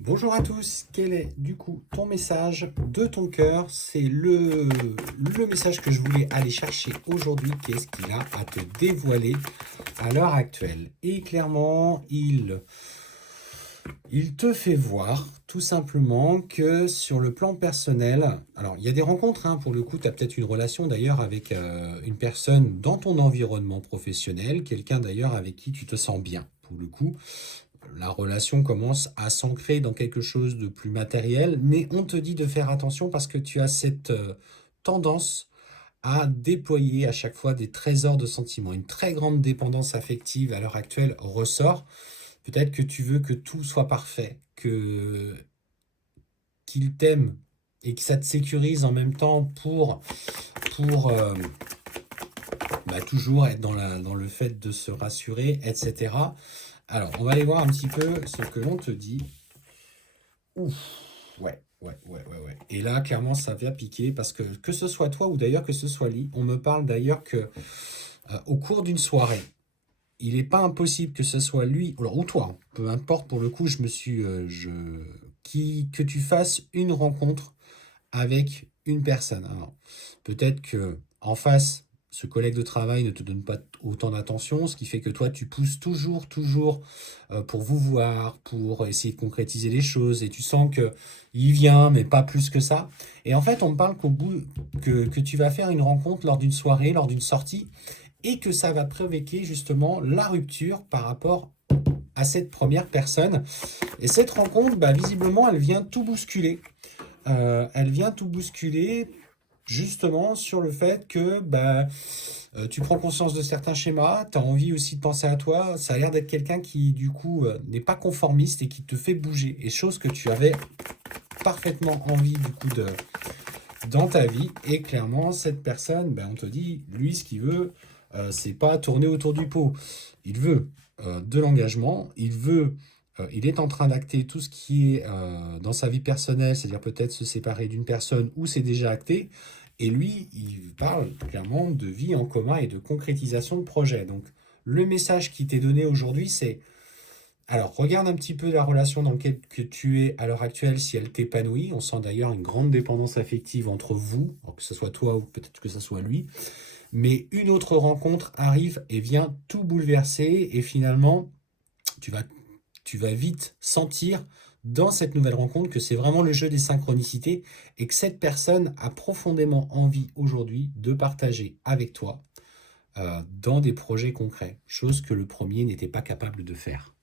Bonjour à tous, quel est du coup ton message de ton cœur? C'est le message que je voulais aller chercher aujourd'hui. Qu'est-ce qu'il a à te dévoiler à l'heure actuelle? Et clairement, il te fait voir tout simplement que sur le plan personnel, alors il y a des rencontres, hein, pour le coup, tu as peut-être une relation d'ailleurs avec une personne dans ton environnement professionnel, quelqu'un d'ailleurs avec qui tu te sens bien, pour le coup la relation commence à s'ancrer dans quelque chose de plus matériel, mais on te dit de faire attention parce que tu as cette tendance à déployer à chaque fois des trésors de sentiments. Une très grande dépendance affective à l'heure actuelle ressort. Peut-être que tu veux que tout soit parfait, que qu'il t'aime et que ça te sécurise en même temps pour toujours être dans le fait de se rassurer, etc. Alors, on va aller voir un petit peu ce que l'on te dit. Ouf, ouais. Et là, clairement, ça vient piquer parce que ce soit toi ou d'ailleurs que ce soit lui, on me parle d'ailleurs que au cours d'une soirée, il n'est pas impossible que ce soit lui, alors, ou toi, hein, peu importe, pour le coup, que tu fasses une rencontre avec une personne. Alors, peut-être que en face, ce collègue de travail ne te donne pas autant d'attention, ce qui fait que toi, tu pousses toujours pour vous voir, pour essayer de concrétiser les choses, et tu sens que il vient, mais pas plus que ça. Et en fait, on me parle que tu vas faire une rencontre lors d'une soirée, lors d'une sortie, et que ça va provoquer justement la rupture par rapport à cette première personne. Et cette rencontre, bah, visiblement, elle vient tout bousculer justement sur le fait que bah, tu prends conscience de certains schémas, tu as envie aussi de penser à toi, ça a l'air d'être quelqu'un qui du coup n'est pas conformiste et qui te fait bouger, et chose que tu avais parfaitement envie du coup dans ta vie, et clairement cette personne, ben, on te dit, lui ce qu'il veut, c'est pas tourner autour du pot, il veut de l'engagement, il est en train d'acter tout ce qui est dans sa vie personnelle, c'est-à-dire peut-être se séparer d'une personne ou c'est déjà acté, et lui il parle clairement de vie en commun et de concrétisation de projet. Donc le message qui t'est donné aujourd'hui, c'est alors, regarde un petit peu la relation dans laquelle que tu es à l'heure actuelle, si elle t'épanouit. On sent d'ailleurs une grande dépendance affective entre vous, alors que ce soit toi ou peut-être que ce soit lui. Mais une autre rencontre arrive et vient tout bouleverser. Et finalement, tu vas, tu vas vite sentir dans cette nouvelle rencontre que c'est vraiment le jeu des synchronicités et que cette personne a profondément envie aujourd'hui de partager avec toi dans des projets concrets, chose que le premier n'était pas capable de faire.